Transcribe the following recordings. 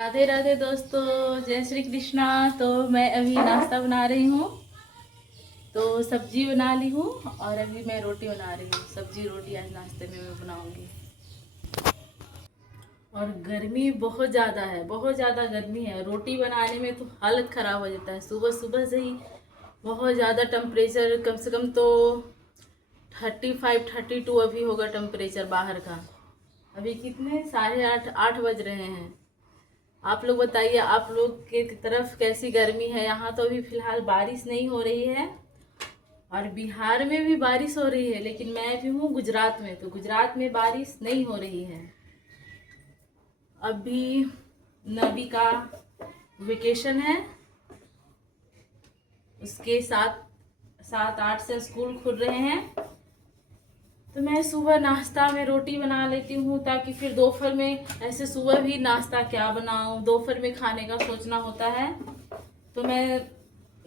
राधे राधे दोस्तों, जय श्री कृष्णा। तो मैं अभी नाश्ता बना रही हूँ। तो सब्जी बना ली हूँ और अभी मैं रोटी बना रही हूँ। सब्जी रोटी आज नाश्ते में मैं बनाऊंगी। और गर्मी बहुत ज़्यादा है, बहुत ज़्यादा गर्मी है। रोटी बनाने में तो हालत ख़राब हो जाता है। सुबह सुबह से ही बहुत ज़्यादा टेम्परेचर, कम से कम तो 35-32 अभी होगा टेम्परेचर बाहर का। अभी कितने 8:30 बज रहे हैं। आप लोग बताइए, आप लोग के तरफ कैसी गर्मी है। यहाँ तो अभी फिलहाल बारिश नहीं हो रही है और बिहार में भी बारिश हो रही है, लेकिन मैं भी हूँ गुजरात में, तो गुजरात में बारिश नहीं हो रही है। अभी नबी का वेकेशन है, उसके 7-8 से स्कूल खुल रहे हैं। तो मैं सुबह नाश्ता में रोटी बना लेती हूँ, ताकि फिर दोपहर में ऐसे सुबह भी नाश्ता क्या बनाऊँ, दोपहर में खाने का सोचना होता है। तो मैं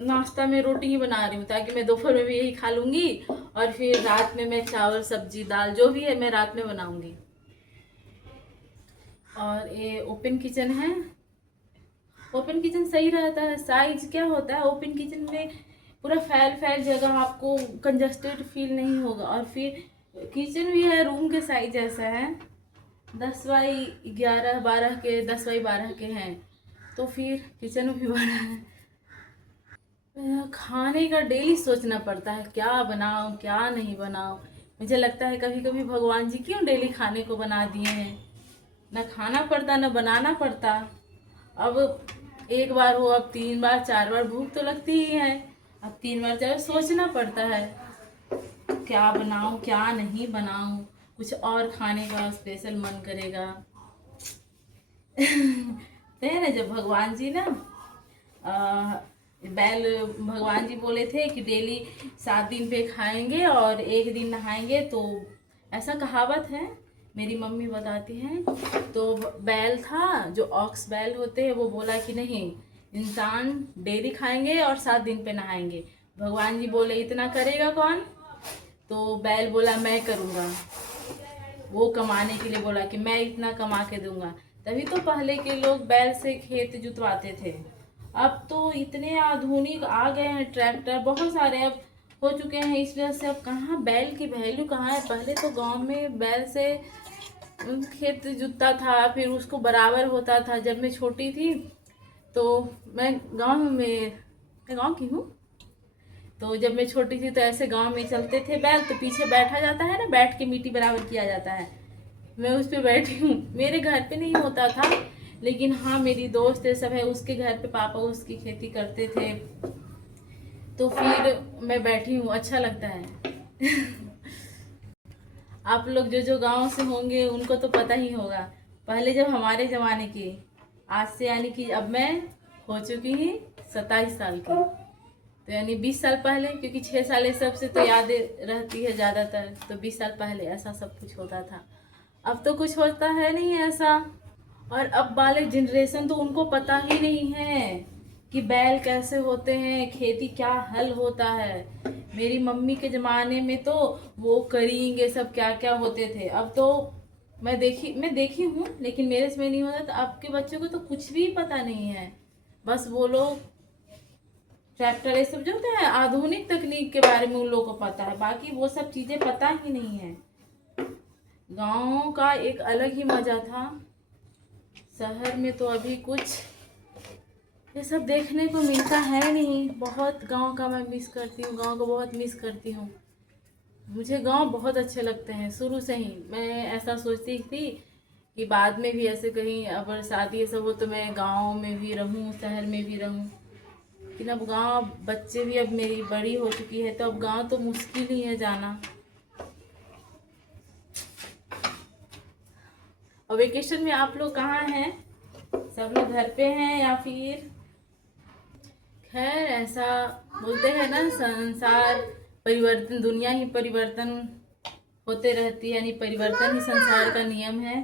नाश्ता में रोटी ही बना रही हूँ, ताकि मैं दोपहर में भी यही खा लूँगी और फिर रात में मैं चावल सब्जी दाल जो भी है मैं रात में बनाऊँगी। और ये ओपन किचन है। ओपन किचन सही रहता है। साइज क्या होता है, ओपन किचन में पूरा फैल फैल जगह, आपको कंजस्टेड फील नहीं होगा। और फिर किचन भी है रूम के साइज ऐसा है, 10x11, 12 के, 10x12 के हैं। तो फिर किचन भी बड़ा है। खाने का डेली सोचना पड़ता है, क्या बनाऊं क्या नहीं बनाऊं। मुझे लगता है कभी कभी भगवान जी क्यों डेली खाने को बना दिए हैं। ना खाना पड़ता ना बनाना पड़ता। अब एक बार हो, अब 3 बार 4 बार भूख तो लगती ही है। अब 3 बार 4 बार सोचना पड़ता है, क्या बनाऊं क्या नहीं बनाऊं। कुछ और खाने का स्पेशल मन करेगा। तो है ना, जब भगवान जी ना बैल भगवान जी बोले थे कि डेली 7 दिन पे खाएंगे और एक दिन नहाएंगे, तो ऐसा कहावत है, मेरी मम्मी बताती हैं। तो बैल था, जो ऑक्स बैल होते हैं, वो बोला कि नहीं, इंसान डेली खाएंगे और 7 दिन पे नहाएंगे। भगवान जी बोले इतना करेगा कौन। तो बैल बोला मैं करूँगा। वो कमाने के लिए बोला कि मैं इतना कमा के दूंगा। तभी तो पहले के लोग बैल से खेत जुतवाते थे। अब तो इतने आधुनिक आ गए हैं, ट्रैक्टर बहुत सारे अब हो चुके हैं। इस वजह से अब कहाँ बैल की वैल्यू कहाँ है। पहले तो गांव में बैल से खेत जुतता था, फिर उसको बराबर होता था। जब मैं छोटी थी तो मैं गांव की हूँ। तो जब मैं छोटी थी तो ऐसे गांव में चलते थे बैल, तो पीछे बैठा जाता है ना, बैठ के मिट्टी बराबर किया जाता है। मैं उस पर बैठी हूँ। मेरे घर पे नहीं होता था, लेकिन हाँ मेरी दोस्त है सब है, उसके घर पे पापा उसकी खेती करते थे। तो फिर मैं बैठी हूँ, अच्छा लगता है। आप लोग जो जो गांव से होंगे उनको तो पता ही होगा। पहले जब हमारे ज़माने की, आज से यानी कि अब मैं हो चुकी हूँ 27 साल की, तो यानी 20 साल पहले, क्योंकि 6 साल ये सबसे तो याद रहती है ज़्यादातर, तो 20 साल पहले ऐसा सब कुछ होता था। अब तो कुछ होता है नहीं ऐसा। और अब वाले जनरेशन तो उनको पता ही नहीं है कि बैल कैसे होते हैं, खेती क्या हल होता है। मेरी मम्मी के ज़माने में तो वो करेंगे सब क्या क्या होते थे। अब तो मैं देखी हूँ, लेकिन मेरे से नहीं होता। तो अब के बच्चों को तो कुछ भी पता नहीं है। बस वो लोग ट्रैक्टर ये सब जो होता है, आधुनिक तकनीक के बारे में उन लोगों को पता है, बाकी वो सब चीज़ें पता ही नहीं है। गाँव का एक अलग ही मज़ा था। शहर में तो अभी कुछ ये सब देखने को मिलता है नहीं। बहुत गांव का मैं मिस करती हूँ, गांव को बहुत मिस करती हूँ। मुझे गांव बहुत अच्छे लगते हैं शुरू से ही। मैं ऐसा सोचती थी कि बाद में भी ऐसे कहीं अगर शादी ये सब हो तो मैं गांव में भी रहूँ, शहर में भी रहूँ। लेकिन अब गांव, बच्चे भी अब मेरी बड़ी हो चुकी है, तो अब गांव तो मुश्किल ही है जाना। और वेकेशन में आप लोग कहाँ हैं? सब लोग घर पे हैं या फिर? खैर, ऐसा बोलते हैं ना, संसार परिवर्तन, दुनिया ही परिवर्तन होते रहती है, यानी परिवर्तन ही संसार का नियम है।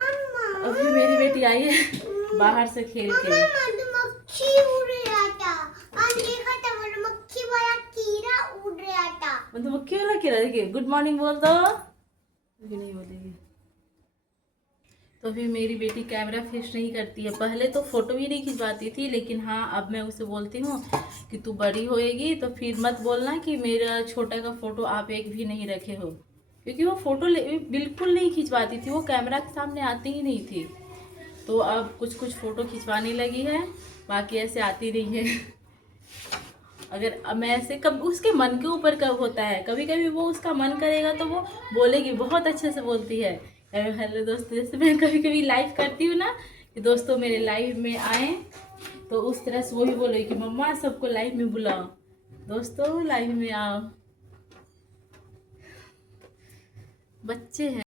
अभी मेरी बेटी आई है बाहर से खेल के। मधुमक्खी उड़ रहा था, आज देखा था मधुमक्खी वाला कीड़ा उड़ रहा था। मधुमक्खी वाला कीड़ा, देखिए गुड मॉर्निंग बोल दो। अभी नहीं बोलेगी। तो फिर मेरी बेटी कैमरा फिक्स नहीं करती है। पहले तो फ़ोटो भी नहीं खिंचवाती थी, लेकिन हाँ अब मैं उसे बोलती हूँ कि तू बड़ी होएगी तो फिर मत बोलना कि मेरा छोटा का फ़ोटो आप एक भी नहीं रखे हो, क्योंकि वो फ़ोटो बिल्कुल नहीं खिंचवाती थी, वो कैमरा के सामने आती ही नहीं थी। तो अब कुछ कुछ फ़ोटो खिंचवाने लगी है, बाकी ऐसे आती नहीं है। अगर मैं ऐसे कब उसके मन के ऊपर कब होता है, कभी कभी वो उसका मन करेगा तो वो बोलेगी, बहुत अच्छे से बोलती है। हेलो दोस्तों, जैसे मैं कभी कभी लाइव करती हूँ ना कि दोस्तों मेरे लाइव में आए, तो उस तरह से वो भी बोलेगी कि मम्मा सबको लाइव में बुलाओ, दोस्तों लाइव में आओ। बच्चे हैं।